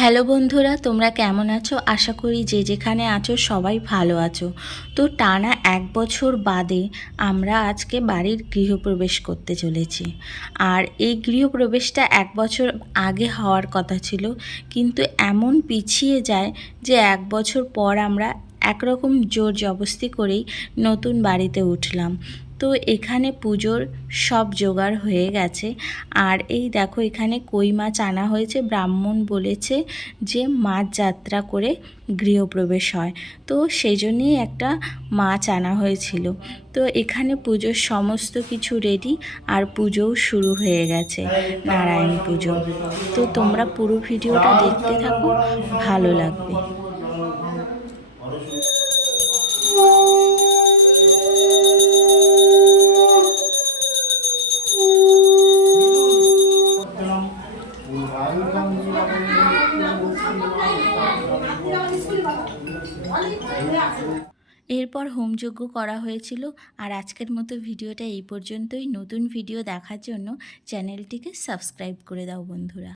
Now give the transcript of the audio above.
Hello বন্ধুরা, তোমরা কেমন আছো? আশা করি যে যেখানে আছো সবাই ভালো আছো। তো টানা 1 বছর বাদে আমরা আজকে বাড়ির গৃহপ্রবেশ করতে চলেছি। আর এই গৃহপ্রবেশটা 1 বছর আগে হওয়ার কথা ছিল, কিন্তু এমন পিছিয়ে যায় যে 1 বছর পর আমরা একরকম জোর জবস্তি করেই নতুন বাড়িতে উঠলাম। তো এখানে পুজোর সব জোগাড় হয়ে গেছে। আর এই দেখো, এখানে কই মাছ আনা হয়েছে। ব্রাহ্মণ বলেছে যে মাছ যাত্রা করে গৃহপ্রবেশ হয়, তো সেই জন্যই একটা মাছ আনা হয়েছিল। তো এখানে পুজোর সমস্ত কিছু রেডি, আর পুজোও শুরু হয়ে গেছে, নারায়ণ পুজো। তো তোমরা পুরো ভিডিওটা দেখতে থাকো, ভালো লাগবে। এরপর হোমযজ্ঞ করা হয়েছিল। আর আজকের মতো ভিডিওটা এই পর্যন্তই। নতুন ভিডিও দেখার জন্য চ্যানেলটিকে সাবস্ক্রাইব করে দাও বন্ধুরা।